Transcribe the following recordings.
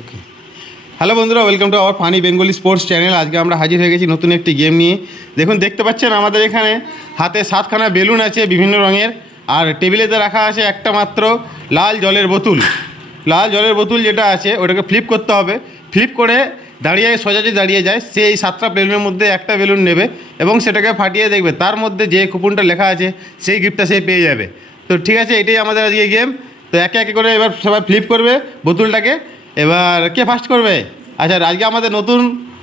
ওকে, hello বন্ধুরা, welcome to our funny Bengali sports channel. আজকে আমরা হাজির হয়ে গেছি নতুন একটি গেম নিয়ে। দেখুন, দেখতে পাচ্ছেন আমাদের এখানে হাতে 7খানা বেলুন আছে বিভিন্ন রঙের, আর টেবিলেতে রাখা আছে একটা মাত্র লাল জলের বোতল। লাল জলের বোতল যেটা আছে ওটাকে ফ্লিপ করতে হবে। ফ্লিপ করে দাঁড়িয়ে সোজা যে দাঁড়িয়ে যায় সেই 7টা বেলুনের মধ্যে একটা বেলুন নেবে এবং সেটাকে ফাটিয়ে দেখবে, তার মধ্যে যে কুপনটা লেখা আছে সেই গিফটটা সে পেয়ে যাবে। তো ঠিক আছে, এটাই আমাদের আজকে গেম। তো একে একে করে এবার সবাই ফ্লিপ করবে বোতলটাকে। এবার কে ফার্স্ট করবে? আচ্ছা, আজকে আমাদের নতুন,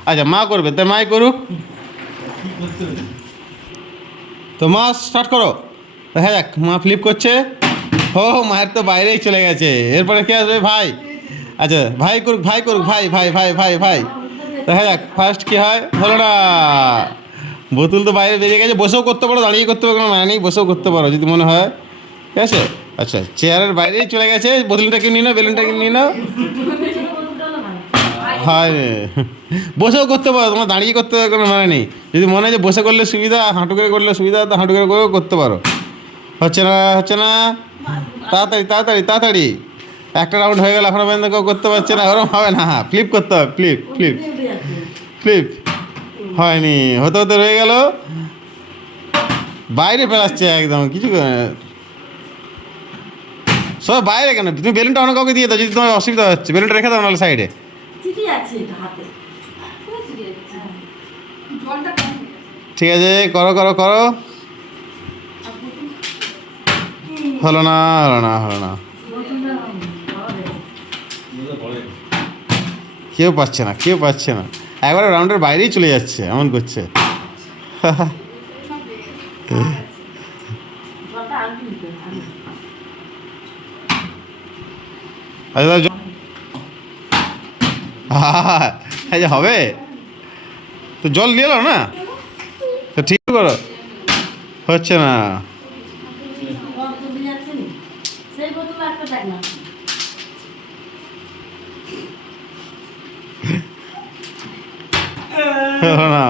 আচ্ছা মা করবে, তো মাই করুক। তো মা স্টার্ট করো। হ্যাঁ, যাক, মা ফ্লিপ করছে। ও, মায়ের তো বাইরেই চলে গেছে। এরপরে কে আসবে? ভাই। আচ্ছা, ভাই করুক, ভাই করুক, ভাই ভাই ভাই ভাই ভাই। দেখা যাক ফার্স্ট কী হয়। হলো না, বোতল তো বাইরে বেরিয়ে গেছে। বসেও করতে পারো, দাঁড়িয়ে করতে পারো, কোনো মানে নেই, বসেও করতে পারো যদি মনে হয়। ঠিক আছে, আচ্ছা চেয়ারের বাইরেই চলে গেছে। বোতলটাকে নিয়ে নাও, বেলুনটাকে নিয়ে নাও। হয়, বসেও করতে পারো, তোমার দাঁড়িয়ে করতে হবে কোনো মানে নেই। যদি মনে হয় যে বসে করলে সুবিধা, হাঁটু করে করলে সুবিধা, তো হাঁটু করে করেও করতে পারো। হচ্ছে না, হচ্ছে না, তাড়াতাড়ি তাড়াতাড়ি তাড়াতাড়ি। একটা রাউন্ড হয়ে গেল, এখনও পর্যন্ত কেউ করতে পারছে না। ওরকম হবে না, ফ্লিপ করতে হবে, ফ্লিপ ফ্লিপ ফ্লিপ। হয়নি, হতে হতে রয়ে গেল। বাইরে ফেলাচ্ছে একদম কিছু। সব বাইরে কেন? তুমি বেলুনটা অন্য কাউকে দিয়ে দাও যদি তোমার অসুবিধা হচ্ছে। বেলুনটা রেখে দাও নাহলে সাইডে। ঠিক আছে, করো করো করো। হলো না, হলো না, হলো না, কেউ পাচ্ছে না, কেউ পাচ্ছে না। একবারে রাউন্ডের বাইরেই চলে যাচ্ছে, এমন করছে। আচ্ছা, হবে তো, জল দিয়ে এলো না তো, ঠিক করো। হচ্ছে না। হলো না,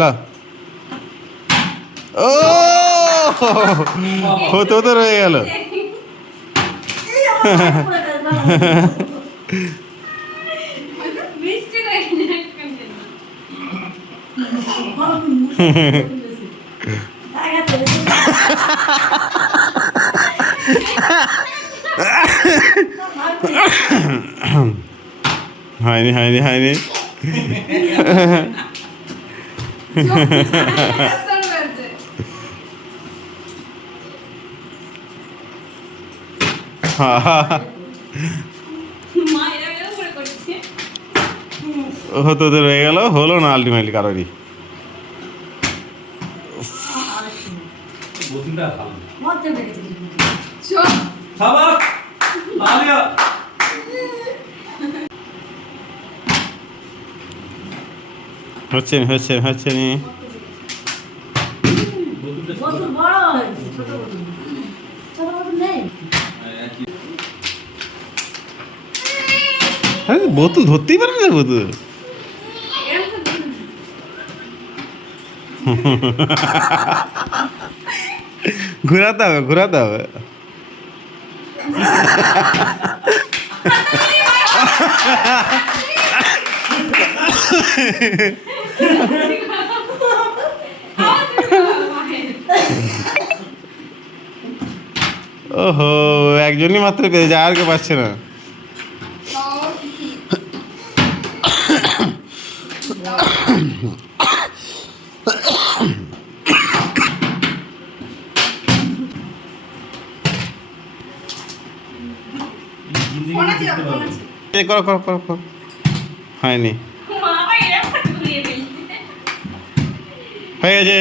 ল। ও, হতে হতে রয়ে গেল। হয়নি হয়নি হয়নি। হতে হতে রয়ে গেল, হলো না আলটিমেটলি কারোরই। হচ্ছে না, হচ্ছে না, হচ্ছে না। হ্যাঁ, বোতল ধরতেই পারে না বোতল। ঘোরাতে হবে, ঘোরাতে হবে। ওহো, একজনই মাত্র পেয়েছে, আর কেউ পাচ্ছে না। করো করো করো করো। হয়নি, হয়ে গেছে।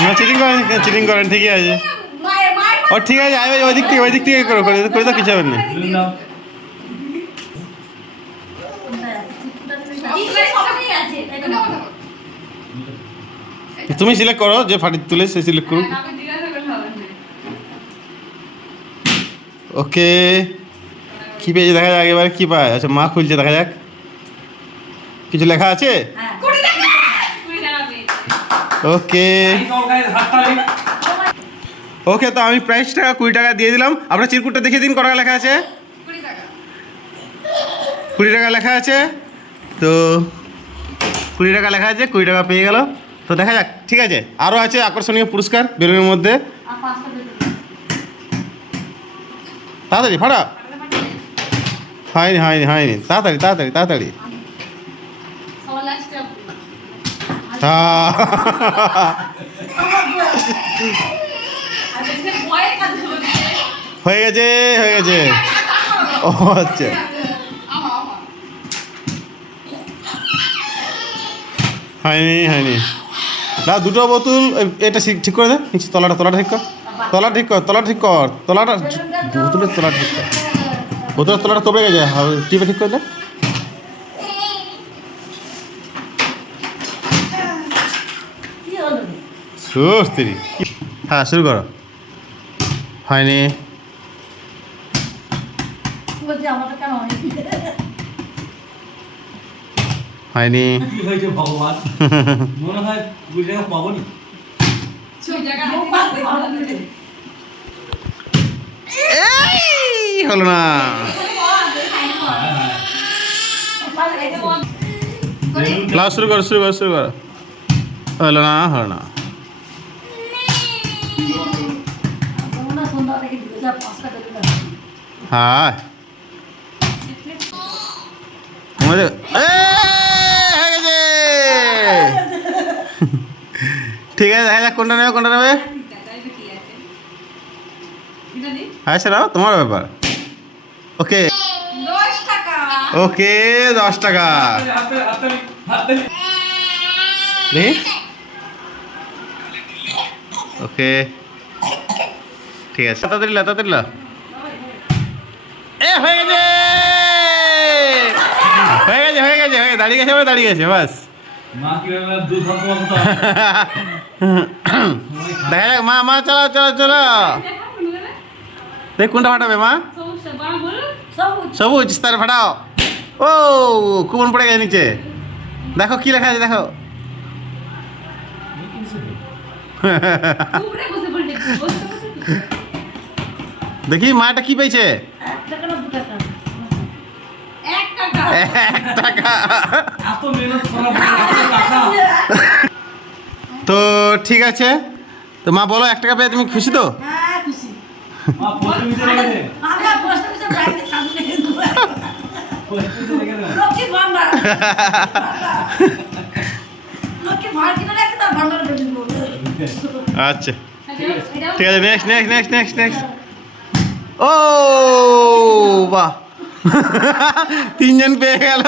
না, চিটিং করেন, চিটিং করেন, ঠিকই আছে। ও ঠিক আছে, আমি ওই দিক থেকে করো, করে তো কিছু হবে না। তুমি সিলেক্ট করো, যে ফাটি তুলে সে সিলেক্ট করুক। ওকে, কি পেয়েছে দেখা যাক এবারে, কি পায়। আচ্ছা, মা খুলছে, দেখা যাক কিছু লেখা আছে। ওকে, ওকে, তো আমি প্রাইসটা 20 টাকা দিয়ে দিলাম। আপনার চিরকুটটা দেখিয়ে দিন, কত টাকা লেখা আছে? 20 টাকা লেখা আছে। তো 20 টাকা লেখা আছে, 20 টাকা পেয়ে গেল। তো দেখা যাক, ঠিক আছে। আরও আছে আকর্ষণীয় পুরস্কার বেলুনের মধ্যে। তাড়াতাড়ি ফাটা। হয়নি হয়নি হয়নি, তাড়াতাড়ি তাড়াতাড়ি তাড়াতাড়ি। হয়ে গেছে হয়ে গেছে। ও আচ্ছা, হয়নি হয়নি। না, দুটো বোতল। এটা ঠিক করে দে, নিচে তলাটা ঠিক কর, তলাটা ঠিক কর, তলাটা ঠিক কর, তলাটা, বোতলের তলাটা ঠিক কর। বোতলের তলাটা তবে গেছে, টিপে ঠিক করে দে। সুস্ত্রী। হ্যাঁ, শুরু করো। হয়নি। হয়নি। কি হয়েছে ভগবান, মনে হয় 20 টাকা পাবনি। এই হলো না। ক্লাস শুরু করো, শুরু করো, শুরু করো। হলো না, হলো না। হ্যাঁ, হয়ে গেছে। ঠিক আছে, দেখা যাক কোনটা নেবে, কোনটা নেবে। আচ্ছা, নাও, তোমার ব্যাপার। ওকে ওকে, 10 টাকা। ওকে, ঠিক আছে। তাড়াতাড়ি লা, তাড়াতাড়ি লা। হয়ে গেছে হয়ে গেছে হয়ে গেছে, হয়ে দাঁড়িয়ে গেছে, দাঁড়িয়ে গেছে, বাস। মা কি দুধ ভাত তো দেখা যাক। মা চলো চলো চলো, দেখ কোনটা ফাটাবে মা। সবুজ, তার ফাটাও। ও, কুপন পড়ে গেছে নিচে। দেখো কি লেখা আছে, দেখো। দেখি মাটা কি পেয়েছে। 1 টাকা। এত মেহনত করা টাকা। তো ঠিক আছে, তো মা বলো, 1 টাকা পেয়ে তুমি খুশি তো? মা পোস্ট অফিসে রেখে দে, পোস্ট অফিসে রেখে দে। আচ্ছা, ঠিক আছে। Next next next next next. ও বাহ, 3 জন পেয়ে গেল।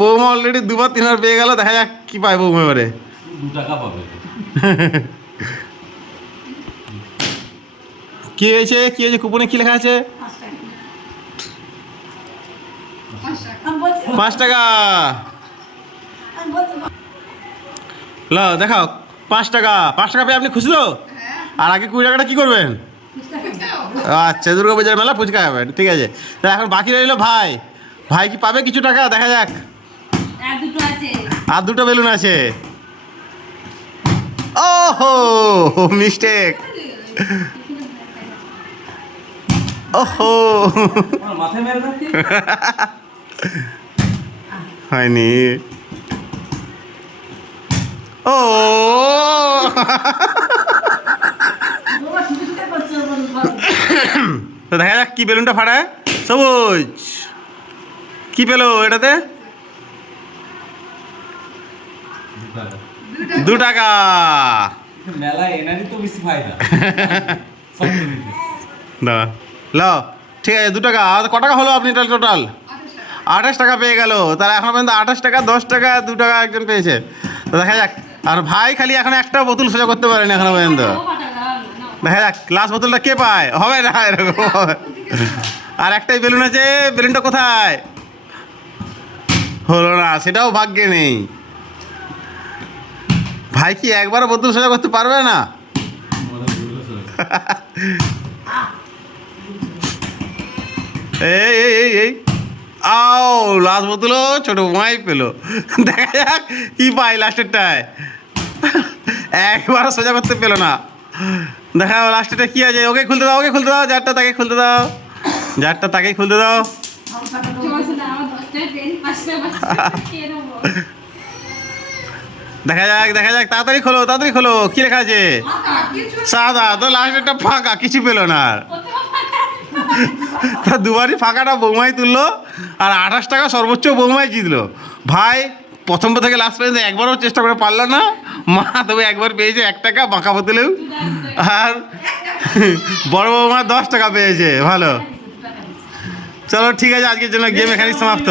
বৌমা অলরেডি 2বার 3বার পেয়ে গেল। দেখা যাক কি পায় বৌমা এবারে। 2 টাকা পাবে। কি হয়েছে, কি হয়েছে, কুপনে কি লেখা আছে? 5 টাকা। ল দেখাও, 5 টাকা। 5 টাকা পেয়ে আপনি খুশি তো? আর আগে 20 টাকাটা কি করবেন? আচ্ছা, দুর্গা পূজার মেলা ফুচকা খাবেন, ঠিক আছে। তাহলে এখন বাকি রইল ভাই। ভাই কি পাবে কিছু টাকা? দেখা যাক। আর 2টো বেলুন আছে। ওহো, মিস্টেক। ওহো, আমার মাথায় মেরে দাও। হয়নি। ও, তো দেখা যাক কি বেলুনটা ফাটায়। সবুজ কি পেলো এটাতে? 2 টাকা। মেলা এনারই তো বেশি ফায়দা। সব দিতে। না, লাও, ঠিক আছে। 2 টাকা। আর কত টাকা হলো আপনি টোটাল? 28 টাকা পেয়ে গেল। তাহলে এখন পর্যন্ত 28 টাকা, 10 টাকা, 2 টাকা একজন পেয়েছে। তো দেখা যাক। আর ভাই খালি এখন একটা বোতল সোজা করতে পারেনি এখনো পর্যন্ত। দেখা যাক লাস্ট বোতলটা কে পায়। হবে না এরকম হবে। আর একটাই বেলুন আছে, বেলুনটা কোথায়? হলো না, সেটাও ভাগ্যে নেই। ভাই কি একবারও বোতল সোজা করতে পারবে না? এই এই এই এই, আও, লাস্ট বোতলও ছোট মাই পেলো। দেখা যাক কি পাই লাস্টেরটায়। একবারও সোজা করতে পেলো না। দেখাও লাস্টেটা কি আছে, ওকে খুলতে দাও, ওকে খুলতে দাও, জারটা তাকে খুলতে দাও, জারটা তাকে খুলতে দাও। দেখা যাক, দেখা যাক, তাড়াতাড়ি খোলো, তাড়াতাড়ি খোলো, কি লেখা আছে? সাদা। তো লাস্টেরটা ফাঁকা, কিছু পেলো না আর। তা দুবারই ফাঁকাটা বৌমাই তুললো, আর 28 টাকা সর্বোচ্চ বৌমাই জিতলো। ভাই প্রথম থেকে লাস্ট পর্যন্ত একবারও চেষ্টা করে পারলো না। মা তবে একবার পেয়েছে 1 টাকা বাঁকা বোতলেও, আর বড় বৌমা 10 টাকা পেয়েছে। ভালো, চলো ঠিক আছে, আজকের জন্য গেম এখানেই সমাপ্ত।